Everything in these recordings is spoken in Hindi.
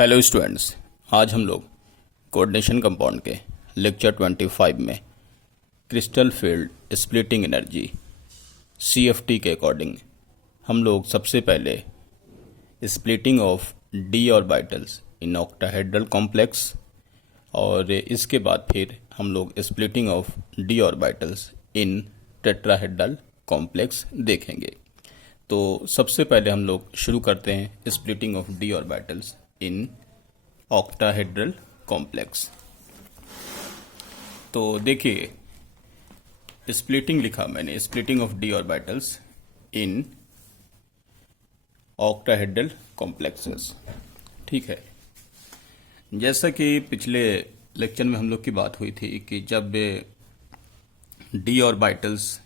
हेलो स्टूडेंट्स, आज हम लोग कोऑर्डिनेशन कंपाउंड के लेक्चर 25 में crystal field splitting energy CFT के अकॉर्डिंग हम लोग सबसे पहले splitting of D orbitals in octahedral complex और इसके बाद फिर हम लोग splitting of D orbitals in tetrahedral complex देखेंगे। तो सबसे पहले हम लोग शुरू करते हैं splitting of D orbitals in octahedral complex. तो देखिए, स्प्लिटिंग लिखा मैंने, splitting of D orbitals in octahedral complexes. ठीक है, जैसा कि पिछले लेक्चर में हम लोग की बात हुई थी कि जब डी ऑर्बिटल्स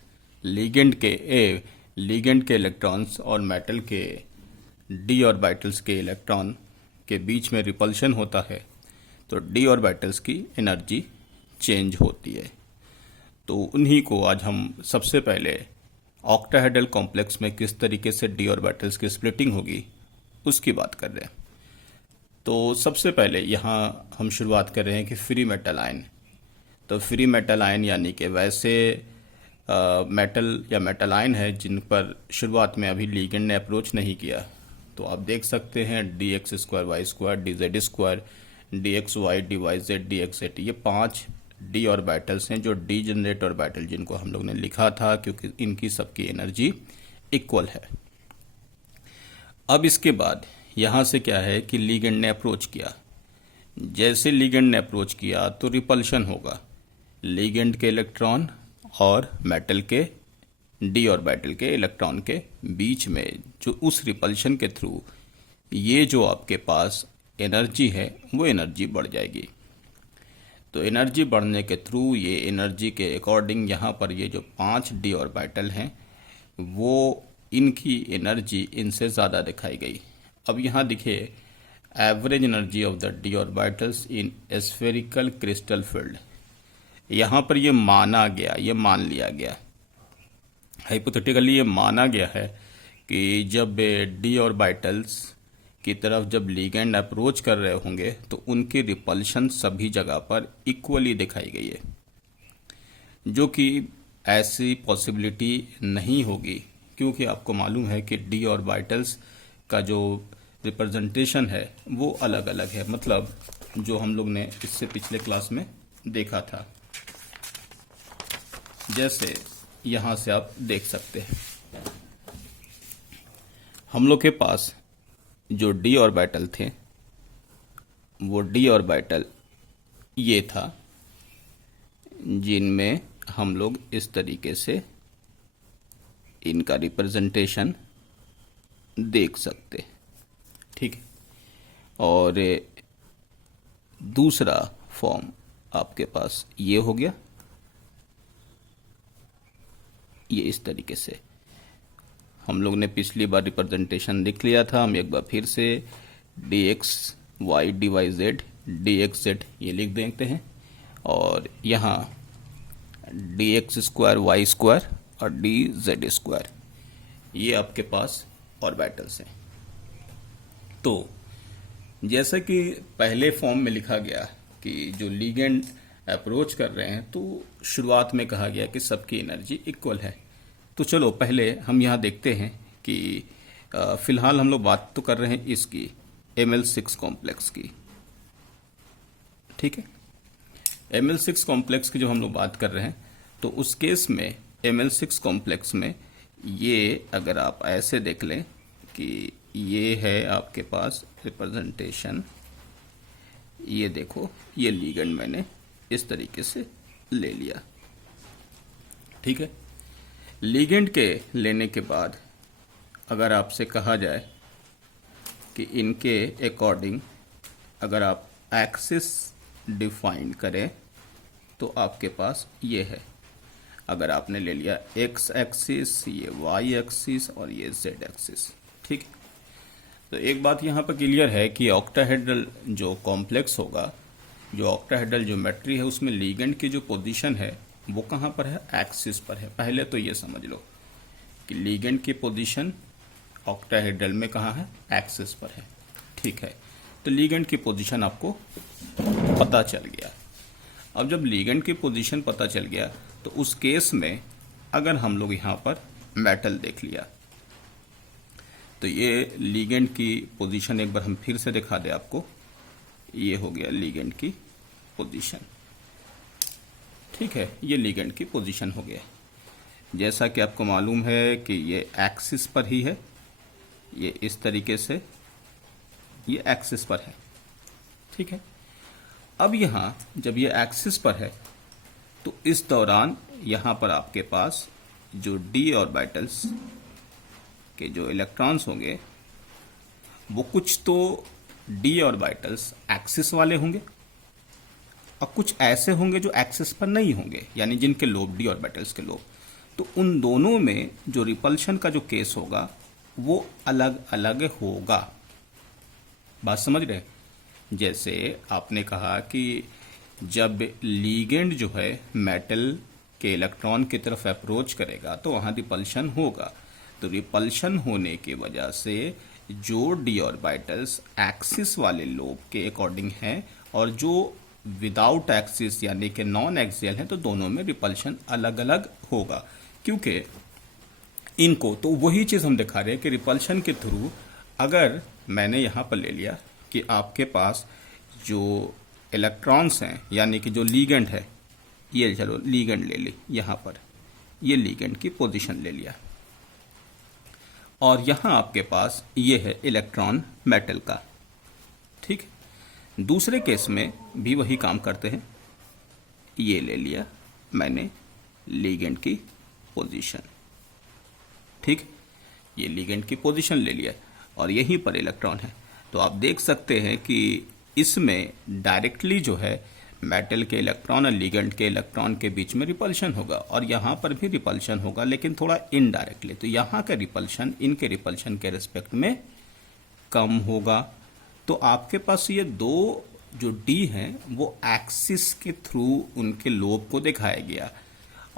लिगेंड के इलेक्ट्रॉन्स और मेटल के डी ऑर्बिटल्स के इलेक्ट्रॉन के बीच में रिपल्शन होता है तो डी ऑर्बिटल्स की एनर्जी चेंज होती है। तो उन्हीं को आज हम सबसे पहले ऑक्टाहेड्रल कॉम्प्लेक्स में किस तरीके से डी ऑर्बिटल्स की स्प्लिटिंग होगी उसकी बात कर रहे हैं। तो सबसे पहले यहाँ हम शुरुआत कर रहे हैं कि फ्री मेटल आयन। तो फ्री मेटल आयन यानी कि वैसे मेटल या मेटल आयन है जिन पर शुरुआत में अभी लिगेंड ने अप्रोच नहीं किया। तो आप देख सकते हैं dx² y² dz², dxy dyz dxz, ये 5 डी ऑर्बिटल्स हैं जो डीजेनरेट ऑर्बिटल जिनको हम लोग ने लिखा था क्योंकि इनकी सबकी एनर्जी इक्वल है। अब इसके बाद यहाँ से क्या है कि लिगेंड ने अप्रोच किया। जैसे लिगेंड ने अप्रोच किया तो रिपल्शन होगा लिगेंड के इलेक्ट्रॉन और मेटल के डी ऑर्बिटल के इलेक्ट्रॉन के बीच में। जो उस रिपल्शन के थ्रू ये जो आपके पास एनर्जी है वो एनर्जी बढ़ जाएगी। तो एनर्जी बढ़ने के थ्रू ये एनर्जी के अकॉर्डिंग यहाँ पर ये जो 5 डी ऑर्बिटल हैं वो इनकी एनर्जी इनसे ज़्यादा दिखाई गई। अब यहाँ देखिए, average energy of the D orbitals in spherical crystal field. यहाँ पर ये माना गया, ये मान लिया गया, हाइपोथेटिकली ये माना गया है कि जब डी ऑर्बिटल्स की तरफ जब लिगेंड अप्रोच कर रहे होंगे तो उनकी रिपल्शन सभी जगह पर इक्वली दिखाई गई है, जो कि ऐसी पॉसिबिलिटी नहीं होगी क्योंकि आपको मालूम है कि डी ऑर्बिटल्स का जो रिप्रेजेंटेशन है वो अलग अलग है। मतलब जो हम लोग ने इससे पिछले क्लास में देखा था, जैसे यहाँ से आप देख सकते हैं हम लोग के पास जो डी ऑर्बिटल थे वो डी ऑर्बिटल ये था जिनमें हम लोग इस तरीके से इनका रिप्रेजेंटेशन देख सकते हैं। ठीक है, और दूसरा फॉर्म आपके पास ये हो गया, ये इस तरीके से हम लोग ने पिछली बार रिप्रेजेंटेशन लिख लिया था। हम एक बार फिर से dxy dyz dxz ये लिख देते हैं और यहाँ dx² y² और dz² ये आपके पास ऑर्बिटल्स हैं। तो जैसा कि पहले फॉर्म में लिखा गया कि जो लिगेंड अप्रोच कर रहे हैं तो शुरुआत में कहा गया कि सबकी एनर्जी इक्वल है। तो चलो पहले हम यहाँ देखते हैं कि फिलहाल हम लोग बात तो कर रहे हैं इसकी Ml6 कॉम्प्लेक्स की। ठीक है, Ml6 कॉम्प्लेक्स की जो हम लोग बात कर रहे हैं तो उस केस में Ml6 कॉम्प्लेक्स में ये अगर आप ऐसे देख लें कि ये है आपके पास रिप्रेजेंटेशन, ये देखो, ये लिगेंड मैंने इस तरीके से ले लिया। ठीक है, लिगेंड के लेने के बाद अगर आपसे कहा जाए कि इनके अकॉर्डिंग अगर आप एक्सिस डिफाइन करें तो आपके पास ये है। अगर आपने ले लिया एक्स एक्सिस, ये वाई एक्सिस और ये जेड एक्सिस। ठीक है, तो एक बात यहाँ पर क्लियर है कि ऑक्टाहेड्रल जो कॉम्प्लेक्स होगा, जो ऑक्टाहेड्रल ज्योमेट्री है उसमें लिगेंड की जो पोजीशन है वो कहाँ पर है, एक्सिस पर है। पहले तो ये समझ लो कि लिगेंड की पोजीशन ऑक्टाहेड्रल में कहाँ है, एक्सिस पर है। ठीक है, तो लीगेंड की पोजीशन आपको पता चल गया। अब जब लीगेंड की पोजीशन पता चल गया तो उस केस में अगर हम लोग यहाँ पर मेटल देख लिया तो ये लीगेंड की पोजीशन एक बार हम फिर से दिखा दें आपको। ये हो गया लीगेंड की पोजीशन, ठीक है, ये लीगेंड की पोजीशन हो गया। जैसा कि आपको मालूम है कि ये एक्सिस पर ही है, ये इस तरीके से ये एक्सिस पर है, ठीक है। अब यहाँ जब ये एक्सिस पर है तो इस दौरान यहाँ पर आपके पास जो डी ऑर्बिटल्स के जो इलेक्ट्रॉन्स होंगे वो कुछ तो डी ऑर्बिटल्स एक्सिस वाले होंगे और कुछ ऐसे होंगे जो एक्सिस पर नहीं होंगे, यानी जिनके लोब डी ऑर्बिटल्स के लोब। तो उन दोनों में जो रिपल्शन का जो केस होगा वो अलग अलग होगा। बात समझ रहे? जैसे आपने कहा कि जब लीगेंड जो है मेटल के इलेक्ट्रॉन की तरफ अप्रोच करेगा तो वहां रिपल्शन होगा। तो रिपल्शन होने की वजह से जो डी ऑर्बिटल्स एक्सिस वाले लोब के अकॉर्डिंग हैं और जो विदाउट एक्सिस यानी कि नॉन एक्सियल हैं, तो दोनों में रिपल्शन अलग अलग होगा। क्योंकि इनको तो वही चीज हम दिखा रहे हैं कि रिपल्शन के थ्रू अगर मैंने यहां पर ले लिया कि आपके पास जो इलेक्ट्रॉन्स हैं यानी कि जो लीगेंड है, ये चलो लीगेंड ले ली, यहां पर ये लीगेंड की पोजीशन ले लिया और यहां आपके पास ये है इलेक्ट्रॉन मेटल का, ठीक। दूसरे केस में भी वही काम करते हैं, ये ले लिया मैंने लीगेंड की पोजीशन, ठीक, ये लीगेंड की पोजीशन ले लिया और यहीं पर इलेक्ट्रॉन है। तो आप देख सकते हैं कि इसमें डायरेक्टली जो है मेटल के इलेक्ट्रॉन और लीगेंड के इलेक्ट्रॉन के बीच में रिपल्शन होगा और यहाँ पर भी रिपल्शन होगा, लेकिन थोड़ा इनडायरेक्टली। तो यहाँ का रिपल्शन इनके रिपल्शन के रिस्पेक्ट में कम होगा। तो आपके पास ये दो जो डी हैं वो एक्सिस के थ्रू उनके लोब को दिखाया गया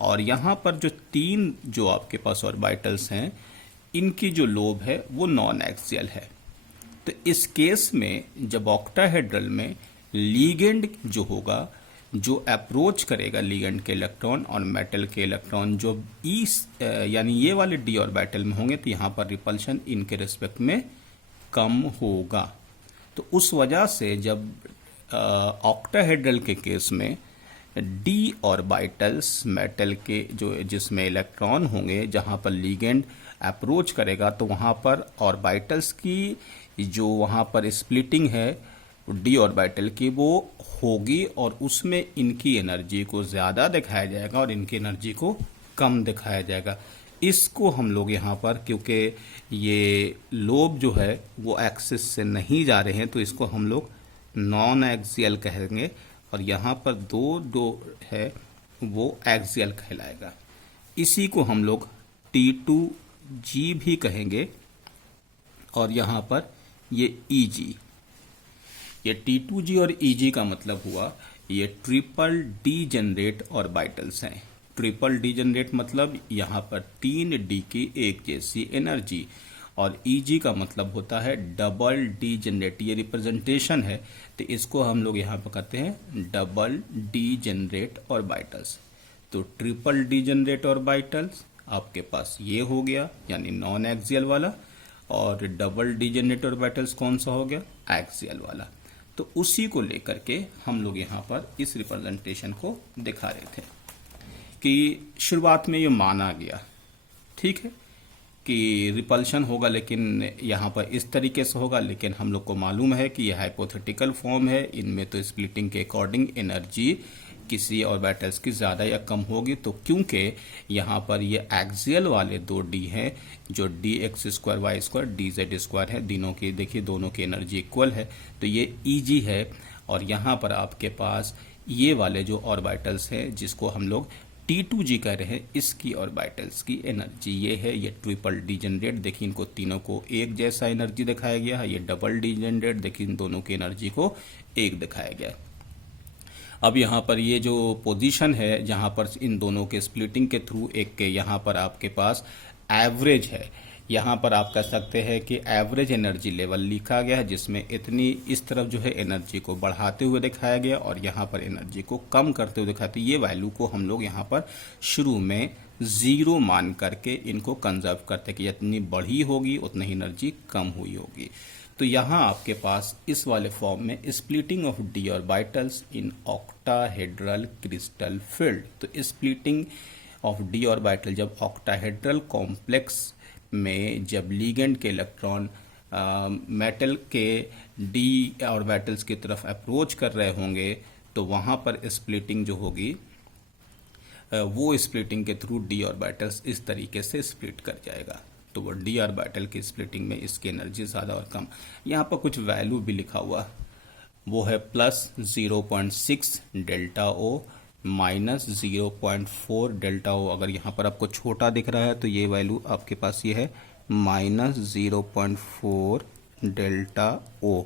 और यहाँ पर जो तीन जो आपके पास ऑर्बिटल्स हैं इनकी जो लोब है वो नॉन एक्सियल है। तो इस केस में जब ऑक्टाहेड्रल में लीगेंड जो होगा, जो अप्रोच करेगा लीगेंड के इलेक्ट्रॉन और मेटल के इलेक्ट्रॉन जो यानी ये वाले डी ऑर्बिटल में होंगे, तो यहाँ पर रिपल्शन इनके रिस्पेक्ट में कम होगा। तो उस वजह से जब ऑक्टाहेड्रल के केस में डी ऑर्बिटल्स मेटल के जो जिसमें इलेक्ट्रॉन होंगे, जहां पर लीगेंड अप्रोच करेगा तो वहां पर ऑर्बिटल्स की जो वहां पर स्प्लिटिंग है डी ऑर्बिटल की वो होगी और उसमें इनकी एनर्जी को ज्यादा दिखाया जाएगा और इनकी एनर्जी को कम दिखाया जाएगा। इसको हम लोग यहाँ पर, क्योंकि ये लोब जो है वो एक्सिस से नहीं जा रहे हैं, तो इसको हम लोग नॉन एक्सियल कहेंगे और यहाँ पर दो है वो एक्सियल कहलाएगा। इसी को हम लोग T2G भी कहेंगे और यहाँ पर ये EG, ये T2G और EG का मतलब हुआ ये ट्रिपल डीजेनरेट ऑर्बिटल्स हैं। ट्रिपल डीजेनरेट मतलब यहाँ पर 3D की एक जैसी एनर्जी और EG का मतलब होता है डबल डीजेनरेट, ये रिप्रेजेंटेशन है, तो इसको हम लोग यहाँ पर कहते हैं डबल डीजेनरेट ऑर्बिटल्स। तो ट्रिपल डीजेनरेट ऑर्बिटल्स आपके पास ये हो गया यानी नॉन एक्सियल वाला, और डबल डीजेनरेट ऑर्बिटल्स कौन सा हो गया, एक्सियल वाला। तो उसी को लेकर के हम लोग यहाँ पर इस रिप्रेजेंटेशन को दिखा रहे थे कि शुरुआत में ये माना गया, ठीक है, कि रिपल्शन होगा लेकिन यहाँ पर इस तरीके से होगा, लेकिन हम लोग को मालूम है कि यह हाइपोथेटिकल फॉर्म है, इनमें तो स्प्लिटिंग के अकॉर्डिंग एनर्जी किसी ऑर्बिटल्स की ज़्यादा या कम होगी। तो क्योंकि यहाँ पर ये एक्सियल वाले दो डी हैं जो dx² y² dz² है, तीनों की देखिए दोनों की एनर्जी इक्वल है, तो ये EG है। और यहाँ पर आपके पास ये वाले जो ऑर्बिटल्स हैं जिसको हम लोग T2G कह रहे हैं, इसकी ऑर्बिटल्स की एनर्जी ये है, ये ट्रिपल डीजेनरेट, देखिए इनको तीनों को एक जैसा एनर्जी दिखाया गया है। ये डबल डीजेनरेट, देखिए इन दोनों की एनर्जी को एक दिखाया गया है। अब यहाँ पर ये जो पोजीशन है जहाँ पर इन दोनों के स्प्लिटिंग के थ्रू एक के यहाँ पर आपके पास एवरेज है, यहाँ पर आप कह सकते हैं कि एवरेज एनर्जी लेवल लिखा गया है, जिसमें इतनी इस तरफ जो है एनर्जी को बढ़ाते हुए दिखाया गया और यहाँ पर एनर्जी को कम करते हुए दिखाते। ये वैल्यू को हम लोग यहाँ पर शुरू में 0 मान करके इनको कंजर्व करते कि जितनी बढ़ी होगी उतनी ही एनर्जी कम हुई होगी। तो यहाँ आपके पास इस वाले फॉर्म में splitting of D orbitals in octahedral crystal field. तो स्प्लिटिंग ऑफ डी ऑर्बिटल जब ऑक्टाहेड्रल कॉम्प्लेक्स में जब लिगेंड के इलेक्ट्रॉन मेटल के डी ऑर्बिटल्स की तरफ अप्रोच कर रहे होंगे तो वहाँ पर स्प्लिटिंग जो होगी वो स्प्लिटिंग के थ्रू डी ऑर्बिटल्स इस तरीके से स्प्लिट कर जाएगा। तो वो डी ऑर्बिटल की स्प्लिटिंग में इसकी एनर्जी ज़्यादा और कम। यहाँ पर कुछ वैल्यू भी लिखा हुआ, वो है +0.6 डेल्टा ओ -0.4 डेल्टा ओ। अगर यहाँ पर आपको छोटा दिख रहा है तो ये वैल्यू आपके पास ये है -0.4 डेल्टा ओ,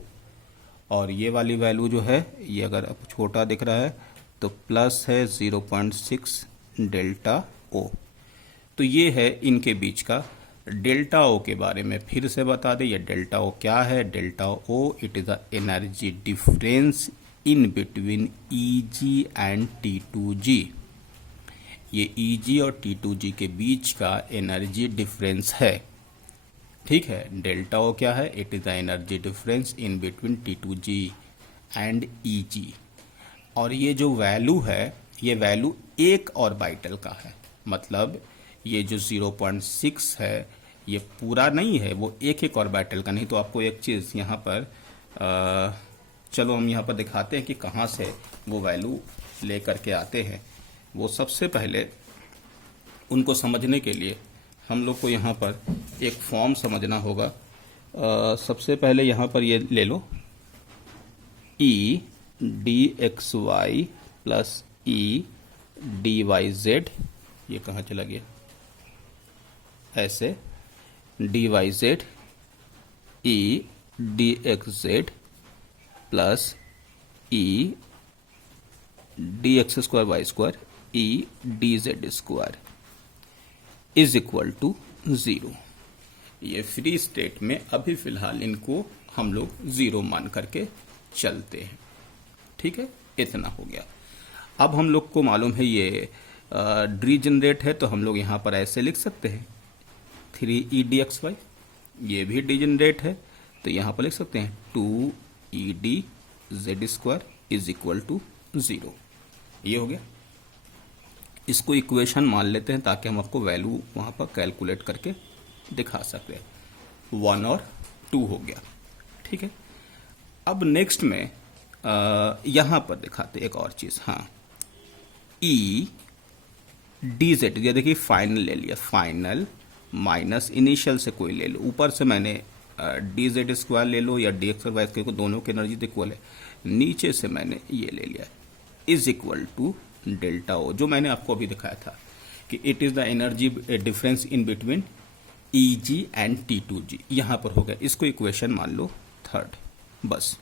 और ये वाली वैल्यू जो है ये अगर आपको छोटा दिख रहा है तो प्लस है 0.6 डेल्टा ओ। तो ये है इनके बीच का। डेल्टा ओ के बारे में फिर से बता दें, ये डेल्टा ओ क्या है। Delta O it is the energy difference in between Eg and T2G। ये Eg और T2G के बीच का एनर्जी डिफरेंस है, ठीक है। डेल्टा ओ क्या है, it is the energy difference in between T2G and Eg। और ये जो वैल्यू है, ये वैल्यू एक ऑर्बिटल का है, मतलब ये जो 0.6 है ये पूरा नहीं है, वो एक ऑर्बिटल का। नहीं तो आपको एक चीज़ यहाँ पर चलो हम यहाँ पर दिखाते हैं कि कहाँ से वो वैल्यू ले करके आते हैं। वो सबसे पहले उनको समझने के लिए हम लोग को यहाँ पर एक फॉर्म समझना होगा। सबसे पहले यहाँ पर ये ले लो E/dxy प्लस E/dyz। ये कहाँ चला गया, ऐसे dyz E/dxz plus E/dx² E/dz² is equal to 0। ये फ्री स्टेट में अभी फिलहाल इनको हम लोग 0 मान करके चलते हैं, ठीक है। इतना हो गया। अब हम लोग को मालूम है ये डीजेनरेट है, तो हम लोग यहाँ पर ऐसे लिख सकते हैं 3E/dxy। ये भी डीजेनरेट है, तो यहाँ पर लिख सकते हैं 2E/dz² इज इक्वल टू 0। ये हो गया। इसको इक्वेशन मान लेते हैं ताकि हम आपको वैल्यू वहाँ पर कैलकुलेट करके दिखा सकते हैं। 1 और 2 हो गया, ठीक है। अब नेक्स्ट में यहाँ पर दिखाते एक और चीज़। हाँ, E/dz, ये देखिए फाइनल ले लिया, फाइनल माइनस इनिशियल से कोई ले लो। ऊपर से मैंने dz² ले लो या dx/y को, दोनों की एनर्जी इक्वल है। नीचे से मैंने ये ले लिया इज इक्वल टू डेल्टा ओ, जो मैंने आपको अभी दिखाया था कि it is the energy difference in between Eg and T2G। यहाँ पर हो गया। इसको इक्वेशन मान लो 3rd। बस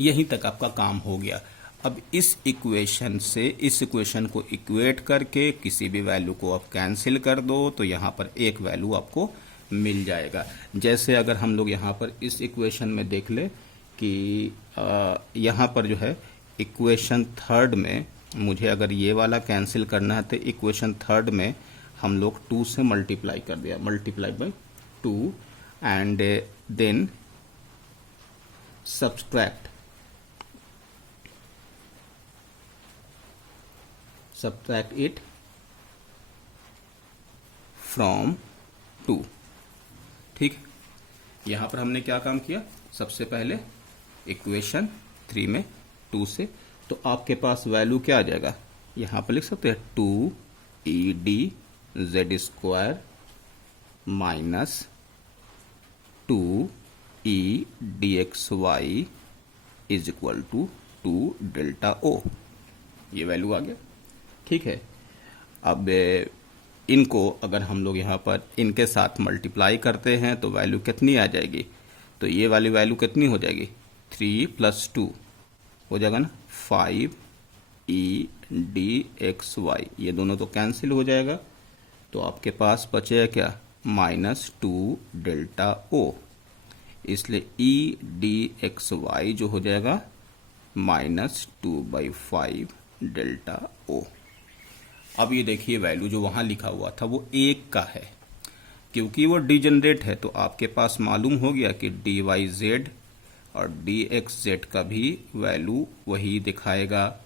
यहीं तक आपका काम हो गया। अब इस इक्वेशन से इस इक्वेशन को इक्वेट करके किसी भी वैल्यू को आप कैंसिल कर दो तो यहाँ पर एक वैल्यू आपको मिल जाएगा। जैसे अगर हम लोग यहाँ पर इस इक्वेशन में देख ले कि यहाँ पर जो है इक्वेशन 3rd में मुझे अगर ये वाला कैंसिल करना है तो इक्वेशन 3rd में हम लोग 2 से मल्टीप्लाई कर दिया, multiply by 2 and then subtract it from 2, ठीक। यहाँ पर हमने क्या काम किया, सबसे पहले इक्वेशन 3 में 2 से, तो आपके पास वैल्यू क्या आ जाएगा, यहाँ पर लिख सकते हैं 2E/dz² minus 2E/dxy is equal to 2 delta O. ये वैल्यू आ गया, ठीक है। अब इनको अगर हम लोग यहाँ पर इनके साथ मल्टीप्लाई करते हैं तो वैल्यू कितनी आ जाएगी, तो ये वाली वैल्यू कितनी हो जाएगी, 3 + 2 हो जाएगा ना, 5E/dxy। ये दोनों तो कैंसिल हो जाएगा, तो आपके पास बचेगा क्या, माइनस 2 डेल्टा ओ, इसलिए ई डी एक्स वाई जो हो जाएगा -2/5 डेल्टा ओ। अब ये देखिए वैल्यू जो वहां लिखा हुआ था वो 1 का है, क्योंकि वो डिजनरेट है तो आपके पास मालूम हो गया कि डी वाई जेड और डी एक्स जेड का भी वैल्यू वही दिखाएगा।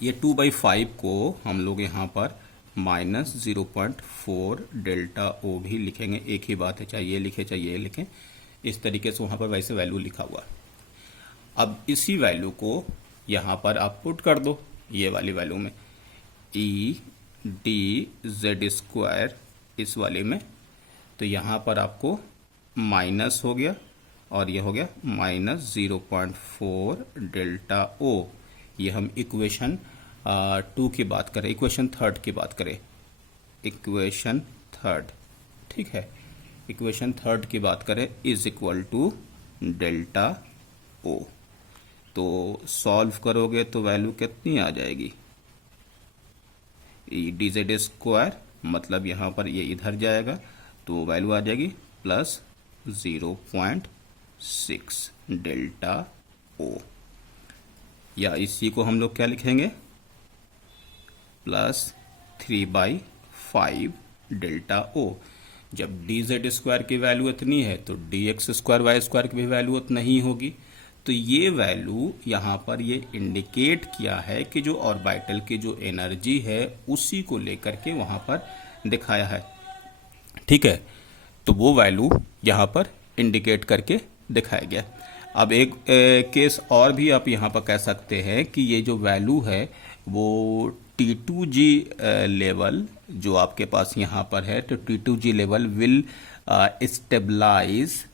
ये 2/5 को हम लोग यहाँ पर -0.4 डेल्टा ओ भी लिखेंगे, एक ही बात है, चाहे ये लिखे चाहे ये लिखें, इस तरीके से वहां पर वैसे वैल्यू लिखा हुआ। अब इसी वैल्यू को यहाँ पर आप पुट कर दो ये वाली वैल्यू में, ई डी जेड स्क्वायर इस वाले में, तो यहाँ पर आपको माइनस हो गया और ये हो गया -0.4 डेल्टा ओ। ये हम इक्वेशन 2 की बात करें, इक्वेशन 3 की बात करें, इक्वेशन 3, ठीक है, इक्वेशन 3 की बात करें इज इक्वल टू डेल्टा ओ। तो सॉल्व करोगे तो वैल्यू कितनी आ जाएगी, ई डी जेड स्क्वायर, मतलब यहाँ पर ये इधर जाएगा तो वैल्यू आ जाएगी +0.6 डेल्टा ओ, या इसी को हम लोग क्या लिखेंगे +3/5 डेल्टा ओ। जब डी जेड स्क्वायर की वैल्यू इतनी है तो D X square Y square की भी वैल्यू उतना ही होगी। तो ये वैल्यू यहाँ पर ये इंडिकेट किया है कि जो ऑर्बिटल की जो एनर्जी है उसी को लेकर के वहाँ पर दिखाया है, ठीक है। तो वो वैल्यू यहाँ पर इंडिकेट करके दिखाया गया। अब एक केस और भी आप यहाँ पर कह सकते हैं कि ये जो वैल्यू है वो T2G लेवल जो आपके पास यहाँ पर है, तो T2G level will stabilise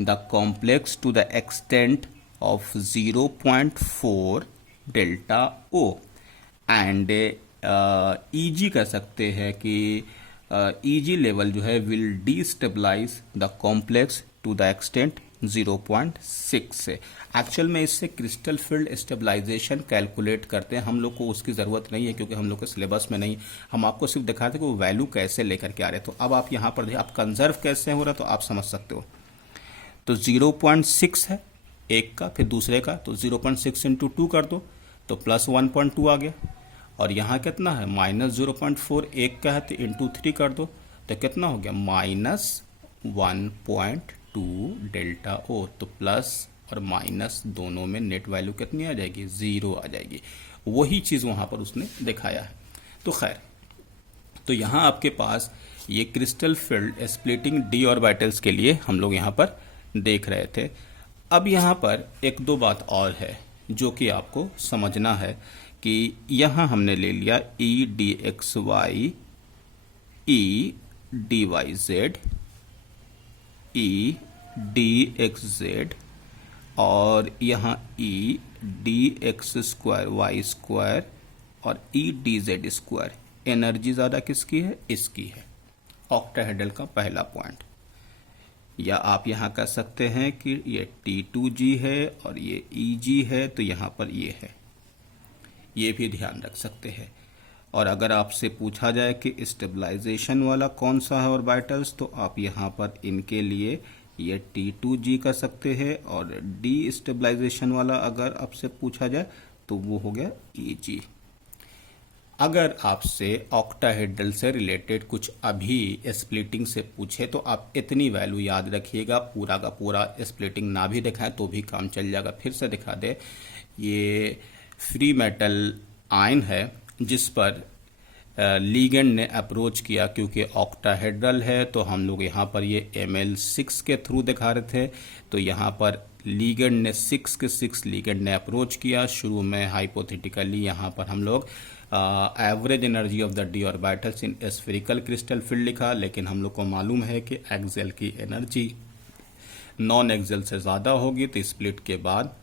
the complex to the extent of 0.4 delta O and EG कह सकते हैं कि EG लेवल जो है will destabilise the complex to the extent 0.6 से। एक्चुअल में इससे क्रिस्टल फील्ड स्टेबलाइजेशन कैलकुलेट करते हैं, हम लोग को उसकी ज़रूरत नहीं है क्योंकि हम लोग के सिलेबस में नहीं, हम आपको सिर्फ दिखाते हैं कि वो वैल्यू कैसे लेकर के आ रहे हैं। तो अब आप यहाँ पर आप कंजर्व कैसे हो रहा है तो आप समझ सकते हो। तो 0.6 है एक का, फिर दूसरे का, तो 0.6 इंटू 2 कर दो तो +1.2 आ गया, और यहाँ कितना है -0.4 एक का है तो इंटू 3 कर दो तो कितना हो गया -1.2 डेल्टा ओ। तो प्लस और माइनस दोनों में नेट वैल्यू कितनी आ जाएगी, 0 आ जाएगी। वही चीज़ वहाँ पर उसने दिखाया है। तो खैर, तो यहाँ आपके पास ये crystal field splitting D orbitals के लिए हम लोग यहाँ पर देख रहे थे। अब यहाँ पर एक दो बात और है जो कि आपको समझना है कि यहाँ हमने ले लिया E D X Y, E D Y Z, E D X Z, और यहाँ E D X square Y square और E D Z square. Energy ज़्यादा किसकी है, इसकी है, ऑक्टाहेड्रल का पहला पॉइंट। या आप यहाँ कह सकते हैं कि ये T2G है और ये EG है, तो यहाँ पर ये है, ये भी ध्यान रख सकते हैं। और अगर आपसे पूछा जाए कि स्टेबलाइजेशन वाला कौन सा है ऑर्बिटल्स, तो आप यहाँ पर इनके लिए ये T2G कर सकते हैं, और डी स्टेबलाइजेशन वाला अगर आपसे पूछा जाए तो वो हो गया EG। अगर आपसे ऑक्टाहेड्रल से रिलेटेड कुछ अभी स्प्लिटिंग से पूछे तो आप इतनी वैल्यू याद रखिएगा, पूरा का पूरा स्प्लिटिंग ना भी दिखाएं तो भी काम चल जाएगा। फिर से दिखा दे, ये फ्री मेटल आयन है जिस पर लीगेंड ने अप्रोच किया, क्योंकि ऑक्टाहेड्रल है तो हम लोग यहाँ पर ये Ml6 के थ्रू दिखा रहे थे। तो यहाँ पर लीगेंड ने 6 के 6 लीगेंड ने अप्रोच किया। शुरू में हाइपोथेटिकली यहाँ पर हम लोग average energy of the D orbitals in spherical crystal field लिखा, लेकिन हम लोग को मालूम है कि एक्सेल की एनर्जी नॉन एक्सेल से ज़्यादा होगी, तो स्प्लिट के बाद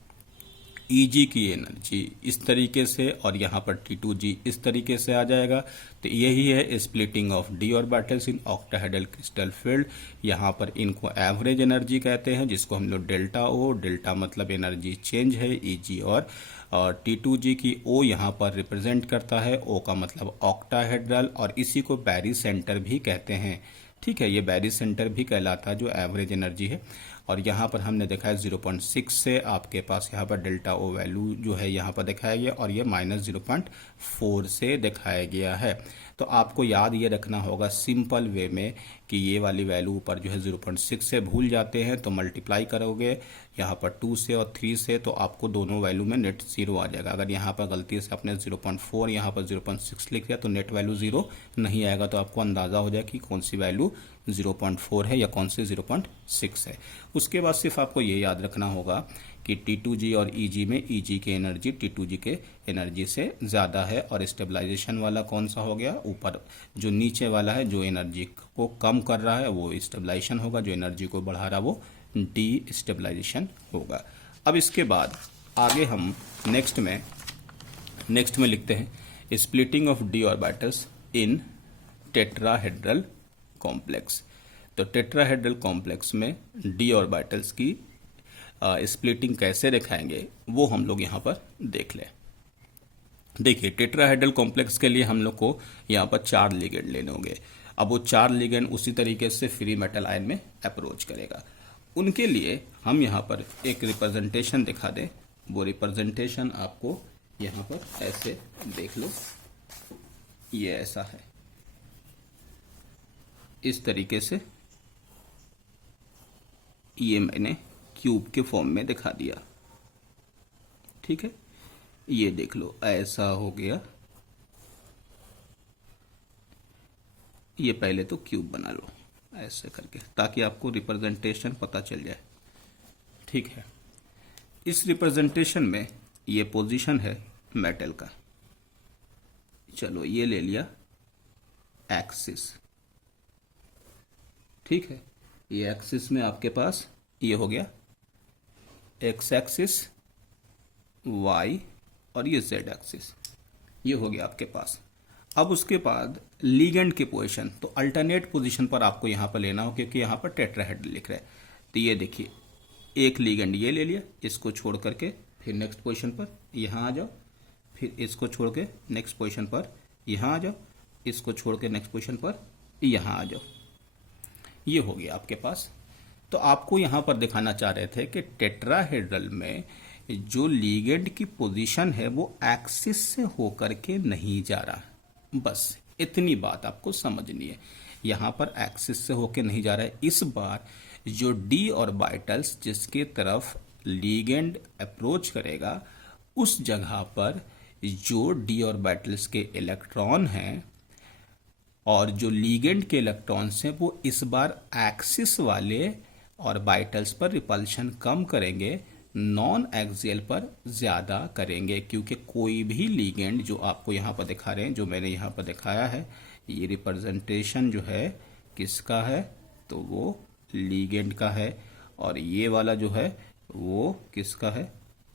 Eg की एनर्जी इस तरीके से और यहाँ पर T2G इस तरीके से आ जाएगा। तो यही है splitting of d orbitals in octahedral crystal field. यहाँ पर इनको एवरेज एनर्जी कहते हैं, जिसको हम लोग डेल्टा ओ, डेल्टा मतलब एनर्जी चेंज है Eg, और T2G की O यहाँ पर रिप्रेजेंट करता है, O का मतलब ऑक्टाहेड्रल, और इसी को बैरी सेंटर भी कहते हैं। ठीक है, ये बैरी सेंटर भी कहलाता है जो एवरेज एनर्जी है। और यहाँ पर हमने देखा है 0.6 से आपके पास यहाँ पर डेल्टा ओ वैल्यू जो है यहाँ पर दिखाया गया, और ये -0.4 से दिखाया गया है। तो आपको याद ये रखना होगा सिंपल वे में कि ये वाली वैल्यू ऊपर जो है 0.6 से भूल जाते हैं, तो मल्टीप्लाई करोगे यहाँ पर 2 से और 3 से, तो आपको दोनों वैल्यू में नेट 0 आ जाएगा। अगर यहाँ पर गलती से आपने 0.4 यहाँ पर 0.6 लिख दिया तो नेट वैल्यू 0 नहीं आएगा। तो आपको अंदाज़ा हो जाए कि कौन सी वैल्यू 0.4 है या कौन सी 0.6 है। उसके बाद सिर्फ आपको ये याद रखना होगा कि T2G और Eg में Eg की एनर्जी T2G के एनर्जी से ज़्यादा है, और स्टेबलाइजेशन वाला कौन सा हो गया, ऊपर जो नीचे वाला है जो एनर्जी को कम कर रहा है वो स्टेबलाइजेशन होगा, जो एनर्जी को बढ़ा रहा है वो डी स्टेबलाइजेशन होगा। अब इसके बाद आगे हम नेक्स्ट में लिखते हैं splitting of d orbitals in tetrahedral complex. तो टेट्राहेड्रल कॉम्प्लेक्स में d ऑर्बिटल्स की स्प्लिटिंग कैसे दिखाएंगे वो हम लोग यहाँ पर देख लें। देखिए, टेट्राहेड्रल कॉम्प्लेक्स के लिए हम लोग को यहाँ पर 4 लिगेंड लेने होंगे। अब वो 4 लिगेंड उसी तरीके से फ्री मेटल आयन में अप्रोच करेगा। उनके लिए हम यहाँ पर एक रिप्रेजेंटेशन दिखा दें। वो रिप्रेजेंटेशन आपको यहाँ पर ऐसे देख लो, ये ऐसा है, इस तरीके से ये मैंने क्यूब के फॉर्म में दिखा दिया। ठीक है, ये देख लो ऐसा हो गया। ये पहले तो क्यूब बना लो ऐसे करके, ताकि आपको रिप्रेजेंटेशन पता चल जाए। ठीक है, इस रिप्रेजेंटेशन में ये पोजीशन है मेटल का। चलो ये ले लिया एक्सिस। ठीक है, ये एक्सिस में आपके पास ये हो गया एक्स एक्सिस, वाई, और ये जेड एक्सिस, ये हो गया आपके पास। अब उसके बाद लीगेंड की पोजीशन, तो अल्टरनेट पोजीशन पर आपको यहाँ पर लेना हो, क्योंकि यहाँ पर टेट्राहेड्रल लिख रहा है। तो ये देखिए, एक लीगेंड ये ले लिया, इसको छोड़ करके फिर नेक्स्ट पोजीशन पर यहाँ आ जाओ, फिर इसको छोड़ के नेक्स्ट पोजीशन पर यहाँ आ जाओ, इसको छोड़ के नेक्स्ट पोजीशन पर यहाँ आ जाओ। ये हो गया आपके पास। तो आपको यहाँ पर दिखाना चाह रहे थे कि टेट्राहेड्रल में जो लीगेंड की पोजीशन है वो एक्सिस से होकर के नहीं जा रहा। बस इतनी बात आपको समझनी है, यहाँ पर एक्सिस से होकर नहीं जा रहा है। इस बार जो d ऑर्बिटल्स जिसके तरफ लीगेंड अप्रोच करेगा, उस जगह पर जो d ऑर्बिटल्स के इलेक्ट्रॉन हैं और जो लीगेंड के इलेक्ट्रॉन्स हैं, वो इस बार एक्सिस वाले ऑर्बिटल्स पर रिपल्शन कम करेंगे, नॉन एक्सियल पर ज़्यादा करेंगे। क्योंकि कोई भी लीगेंड जो आपको यहाँ पर दिखा रहे हैं, जो मैंने यहाँ पर दिखाया है, ये रिप्रेजेंटेशन जो है किसका है, तो वो लीगेंड का है, और ये वाला जो है वो किसका है,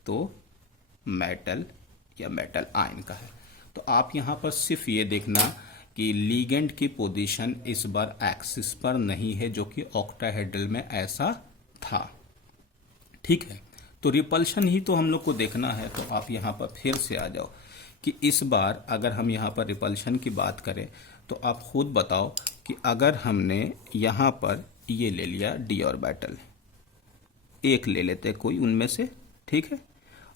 तो मेटल या मेटल आयन का है। तो आप यहाँ पर सिर्फ ये देखना कि लीगेंड की पोजीशन इस बार एक्सिस पर नहीं है, जो कि ऑक्टाहेड्रल में ऐसा था। ठीक है, तो रिपल्शन ही तो हम लोग को देखना है। तो आप यहाँ पर फिर से आ जाओ कि इस बार अगर हम यहाँ पर रिपल्शन की बात करें, तो आप खुद बताओ कि अगर हमने यहाँ पर ये ले लिया d ऑर्बिटल, एक ले लेते कोई उनमें से, ठीक है,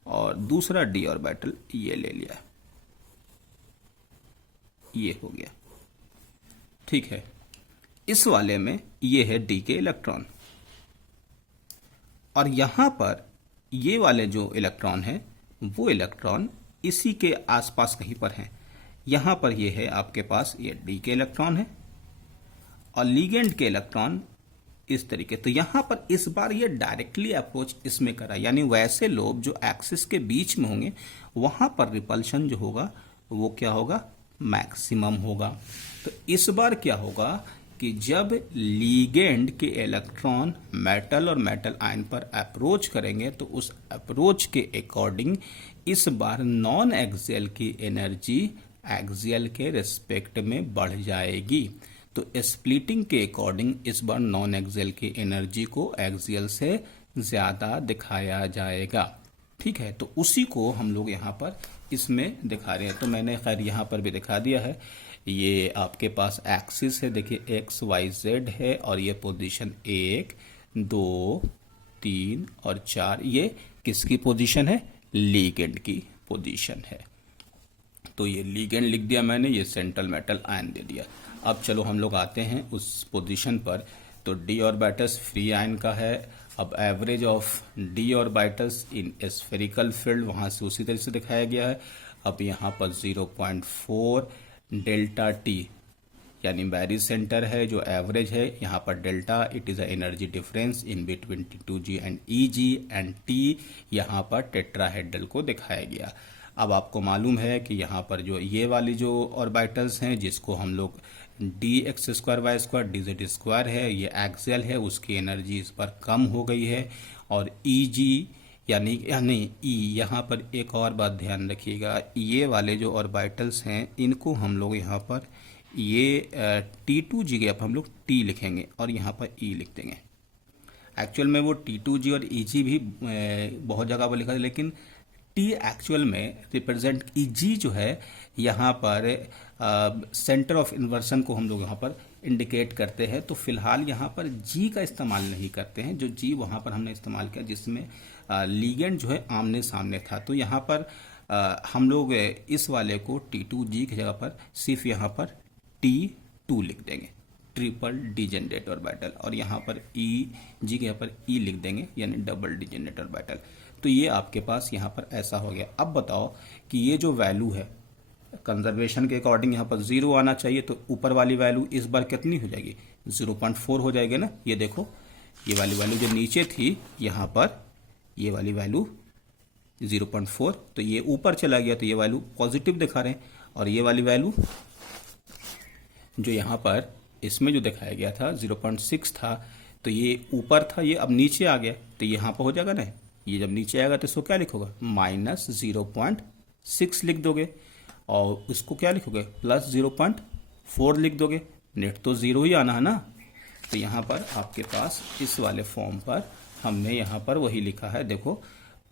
और दूसरा d ऑर्बिटल ये ले लिया, ये हो गया। ठीक है, इस वाले में ये है d के इलेक्ट्रॉन, और यहां पर ये वाले जो इलेक्ट्रॉन है वो इलेक्ट्रॉन इसी के आसपास कहीं पर हैं। यहां पर ये है आपके पास, ये d के इलेक्ट्रॉन है और लीगेंड के इलेक्ट्रॉन इस तरीके। तो यहां पर इस बार ये डायरेक्टली अप्रोच इसमें करा, यानी वैसे लोब जो एक्सिस के बीच में होंगे वहां पर रिपल्शन जो होगा वो क्या होगा, मैक्सिमम होगा। तो इस बार क्या होगा कि जब लीगेंड के इलेक्ट्रॉन मेटल और मेटल आयन पर अप्रोच करेंगे तो उस अप्रोच के अकॉर्डिंग इस बार नॉन एक्सियल की एनर्जी एक्सियल के रिस्पेक्ट में बढ़ जाएगी। तो स्प्लिटिंग के अकॉर्डिंग इस बार नॉन एक्सियल की एनर्जी को एक्सियल से ज्यादा दिखाया जाएगा। ठीक है, तो उसी को हम लोग यहाँ पर इसमें दिखा रहे हैं। तो मैंने खैर यहाँ पर भी दिखा दिया है। ये आपके पास एक्सिस है, देखिए एक्स वाई जेड है, और ये पोजीशन 1 2 3 और 4 ये किसकी पोजीशन है? लीगेंड की पोजीशन है। तो ये लीगेंड लिख दिया मैंने, ये सेंट्रल मेटल आयन दे दिया। अब चलो हम लोग आते हैं उस पोजीशन पर। तो डी ऑर्बिटल्स फ्री आयन का है। अब average of D orbitals in spherical field वहां से उसी तरह से दिखाया गया है। अब यहाँ पर 0.4 डेल्टा टी यानी बैरी सेंटर है जो एवरेज है। यहाँ पर delta it is a energy difference in between T2G and EG and T यहाँ पर टेट्राहेड्रल को दिखाया गया। अब आपको मालूम है कि यहाँ पर जो ये वाली जो ऑर्बिटल्स हैं जिसको हम लोग dx² y² dz² है, ये एक्सियल है, उसकी एनर्जी इस पर कम हो गई है। और EG यानी E, यहाँ पर एक और बात ध्यान रखिएगा, ये वाले जो ऑर्बिटल्स हैं इनको हम लोग यहाँ पर ये T2G के अब हम लोग T लिखेंगे और यहाँ पर E लिख देंगे। एक्चुअल में वो T2G और EG भी बहुत जगह पर लिखा है, लेकिन T एक्चुअल में रिप्रेजेंट EG जो है यहाँ पर सेंटर ऑफ इन्वर्सन को हम लोग यहाँ पर इंडिकेट करते हैं। तो फिलहाल यहाँ पर G का इस्तेमाल नहीं करते हैं, जो G वहाँ पर हमने इस्तेमाल किया जिसमें लीगेंड जो है आमने सामने था। तो यहाँ पर हम लोग इस वाले को T2G की जगह पर सिर्फ यहाँ पर T2 लिख देंगे, ट्रिपल डिजेनरेट ऑर्बिटल, और यहाँ पर EG के यहाँ पर E लिख देंगे यानी डबल डिजेनरेट ऑर्बिटल। तो ये आपके पास यहाँ पर ऐसा हो गया। अब बताओ कि ये जो वैल्यू है कंजर्वेशन के अकॉर्डिंग यहाँ पर 0 आना चाहिए, तो ऊपर वाली वैल्यू इस बार कितनी हो जाएगी? 0.4 हो जाएगी ना। ये देखो, ये वाली वैल्यू जो नीचे थी यहाँ पर ये वाली वैल्यू 0.4, तो ये ऊपर चला गया, तो ये वैल्यू पॉजिटिव दिखा रहे हैं। और ये वाली वैल्यू जो यहाँ पर इसमें जो दिखाया गया था 0.6 था, तो ये ऊपर था, ये अब नीचे आ गया, तो यहाँ पर हो जाएगा ना। ये जब नीचे आएगा तो इसको क्या लिखोगे? -0.6 लिख दोगे, और उसको क्या लिखोगे? +0.4 लिख दोगे। नेट तो 0 ही आना है ना। तो यहाँ पर आपके पास इस वाले फॉर्म पर हमने यहाँ पर वही लिखा है, देखो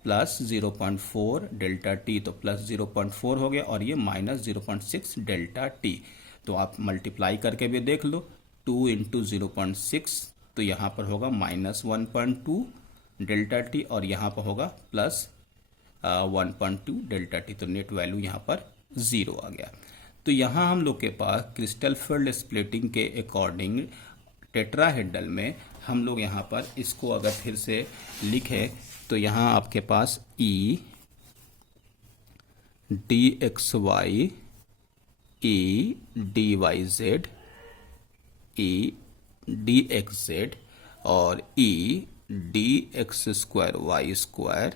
+0.4 डेल्टा टी, तो +0.4 हो गया, और ये -0.6 डेल्टा टी। तो आप मल्टीप्लाई करके भी देख लो, 2 × 0.6, तो यहाँ पर होगा -1.2 डेल्टा टी, और यहाँ पर होगा +1.2 डेल्टा टी। तो नेट वैल्यू यहाँ पर 0 आ गया। तो यहाँ हम लोग के पास क्रिस्टल फील्ड स्प्लिटिंग के अकॉर्डिंग टेट्राहेड्रल में हम लोग यहाँ पर इसको अगर फिर से लिखे तो यहाँ आपके पास E dxy E dyz E dxz और E dx² y²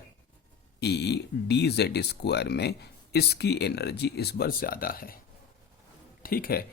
E dz² में इसकी एनर्जी इस बार ज़्यादा है। ठीक है,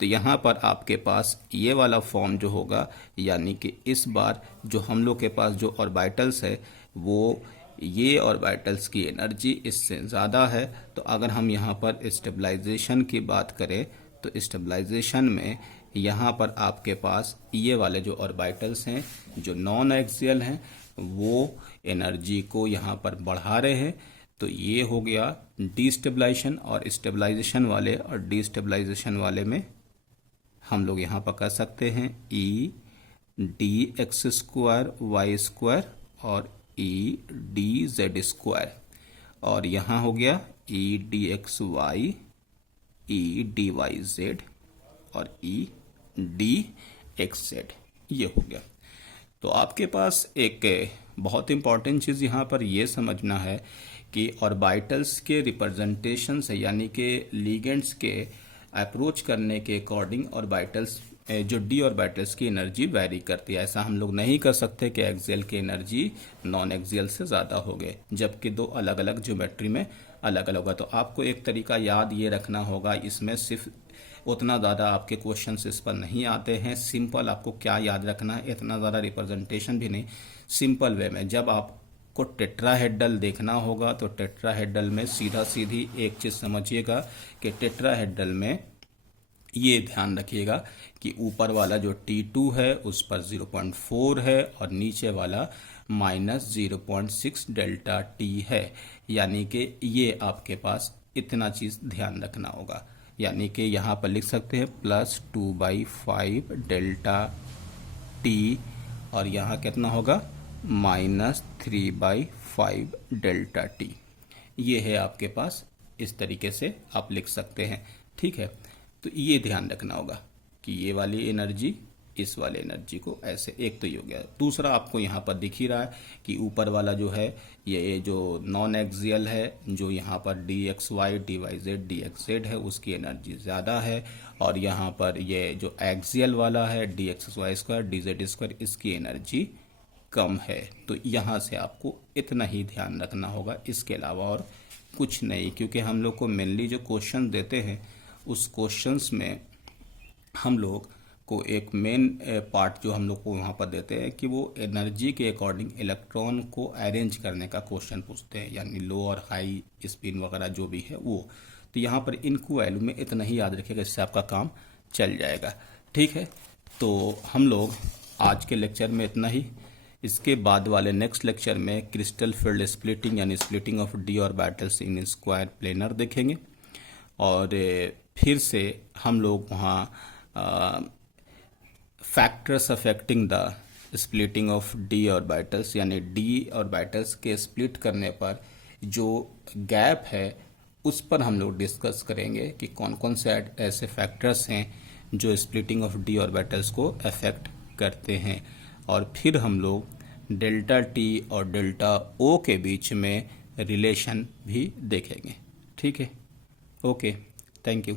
तो यहाँ पर आपके पास ये वाला फॉर्म जो होगा, यानी कि इस बार जो हम लोग के पास जो ऑर्बिटल्स है वो ये ऑर्बिटल्स की एनर्जी इससे ज़्यादा है। तो अगर हम यहाँ पर स्टेबलाइजेशन की बात करें तो स्टेबलाइजेशन में यहाँ पर आपके पास ये वाले जो ऑर्बिटल्स हैं जो नॉन एक्सियल हैं वो एनर्जी को यहाँ पर बढ़ा रहे हैं। तो ये हो गया डिस्टेबलाइजेशन और स्टेबलाइजेशन वाले, और डिस्टेबलाइजेशन वाले में हम लोग यहाँ पर कर सकते हैं E dx² y² और E dz², और यहाँ हो गया E dxy E dyz और E dxz, ये हो गया। तो आपके पास एक बहुत इंपॉर्टेंट चीज़ यहाँ पर ये समझना है कि ऑर्बिटल्स के रिप्रेजेंटेशन से, यानी कि लिगेंड्स के अप्रोच करने के अकॉर्डिंग ऑर्बिटल्स जो डी ऑर्बिटल्स की एनर्जी वैरी करती है। ऐसा हम लोग नहीं कर सकते कि एक्सियल की एनर्जी नॉन एक्सियल से ज़्यादा हो गए, जबकि दो अलग अलग ज्योमेट्री में अलग अलग होगा। तो आपको एक तरीका याद ये रखना होगा, इसमें सिर्फ उतना ज़्यादा आपके क्वेश्चंस इस पर नहीं आते हैं। सिंपल आपको क्या याद रखना है, इतना ज़्यादा रिप्रेजेंटेशन भी नहीं, सिंपल वे में जब आपको टेट्राहेड्रल देखना होगा तो टेट्राहेड्रल में सीधा सीधी एक चीज़ समझिएगा कि टेट्राहेड्रल में ये ध्यान रखिएगा कि ऊपर वाला जो T2 है उस पर 0.4 है और नीचे वाला -0.6 डेल्टा T है, यानी कि ये आपके पास इतना चीज़ ध्यान रखना होगा। यानी कि यहाँ पर लिख सकते हैं +2/5 डेल्टा T और यहाँ कितना होगा -3/5 डेल्टा T। ये है आपके पास, इस तरीके से आप लिख सकते हैं। ठीक है, तो ये ध्यान रखना होगा कि ये वाली एनर्जी इस वाले एनर्जी को ऐसे, एक तो ये हो गया। दूसरा आपको यहाँ पर दिख ही रहा है कि ऊपर वाला जो है ये जो नॉन एक्सियल है, जो यहाँ पर dxy dyz dxz है उसकी एनर्जी ज़्यादा है, और यहाँ पर ये जो एक्सियल वाला है dxy² dz² इसकी एनर्जी कम है। तो यहाँ से आपको इतना ही ध्यान रखना होगा, इसके अलावा और कुछ नहीं, क्योंकि हम लोग को मेनली जो क्वेश्चन देते हैं उस क्वेश्चंस में हम लोग को एक मेन पार्ट जो हम लोग को वहाँ पर देते हैं कि वो एनर्जी के अकॉर्डिंग इलेक्ट्रॉन को अरेंज करने का क्वेश्चन पूछते हैं, यानी लो और हाई स्पिन वगैरह जो भी है वो। तो यहाँ पर इनको वैल्यू में इतना ही याद रखिएगा, इससे आपका काम चल जाएगा। ठीक है, तो हम लोग आज के लेक्चर में इतना ही। इसके बाद वाले नेक्स्ट लेक्चर में क्रिस्टल फील्ड स्प्लिटिंग यानी splitting of D orbitals in square planar देखेंगे, और फिर से हम लोग वहाँ factors affecting the splitting of D orbitals यानी डी ऑर्बिटल्स के स्प्लिट करने पर जो गैप है उस पर हम लोग डिस्कस करेंगे कि कौन कौन से ऐसे फैक्टर्स हैं जो स्प्लिटिंग ऑफ डी ऑर्बिटल्स को अफेक्ट करते हैं, और फिर हम लोग डेल्टा टी और डेल्टा ओ के बीच में रिलेशन भी देखेंगे। ठीक है, ओके, थैंक यू।